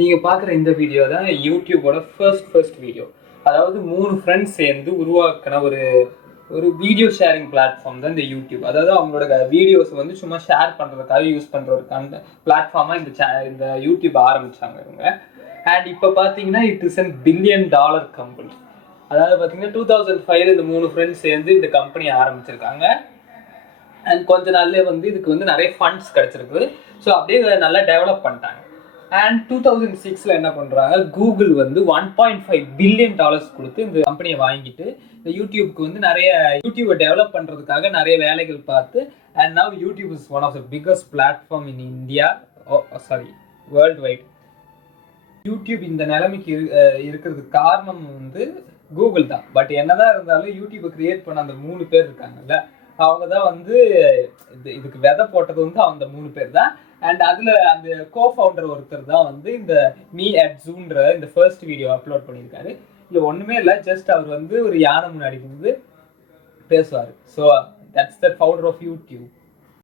நீங்கள் பார்க்குற இந்த வீடியோ தான் யூடியூபோட ஃபர்ஸ்ட் வீடியோ. அதாவது 3 ஃப்ரெண்ட்ஸ் சேர்ந்து உருவாக்கின ஒரு ஒரு வீடியோ ஷேரிங் பிளாட்ஃபார்ம் தான் இந்த யூடியூப். அதாவது அவங்களோட வீடியோஸ் வந்து சும்மா ஷேர் பண்ணுறதுக்காக யூஸ் பண்ணுற ஒரு பிளாட்ஃபார்மாக இந்த யூடியூப் ஆரம்பித்தாங்க இவங்க. அண்ட் இப்போ பார்த்தீங்கன்னா இட் இஸ் $1 பில்லியன் கம்பெனி. அதாவது பார்த்தீங்கன்னா 2005 இந்த 3 ஃப்ரெண்ட்ஸ் சேர்ந்து இந்த கம்பெனி ஆரம்பிச்சிருக்காங்க. அண்ட் கொஞ்ச நாள்லேயே வந்து இதுக்கு வந்து நிறைய ஃபண்ட்ஸ் கிடச்சிருக்கு. ஸோ அப்படியே நல்லா டெவலப் பண்ணிட்டாங்க. அண்ட் 2006 என்ன பண்ணுறாங்க, கூகுள் வந்து $1.5 பில்லியன் கொடுத்து இந்த கம்பெனியை வாங்கிட்டு இந்த யூடியூப்க்கு வந்து நிறைய யூடியூபை டெவலப் பண்ணுறதுக்காக நிறைய வேலைகள் பார்த்து and now YouTube is one of the biggest platform in India, world wide. YouTube இந்த நிலைமைக்கு இருக்கிறதுக்கு காரணம் வந்து கூகுள் தான். பட் என்னதான் இருந்தாலும் யூடியூபை கிரியேட் பண்ண அந்த 3 பேர் இருக்காங்கல்ல, அவங்க தான் வந்து இதுக்கு விதை போட்டது வந்து அந்த 3 பேர் தான். அண்ட் அதில் அந்த கோஃபவுண்டர் ஒருத்தர் தான் வந்து இந்த மீ@ஜூன்ற இந்த ஃபர்ஸ்ட் வீடியோ அப்லோட் பண்ணியிருக்காரு. இல்லை ஒன்றுமே இல்லை, ஜஸ்ட் அவர் வந்து ஒரு யானை முன்னாடி வந்து பேசுவார். So that's the founder of YouTube.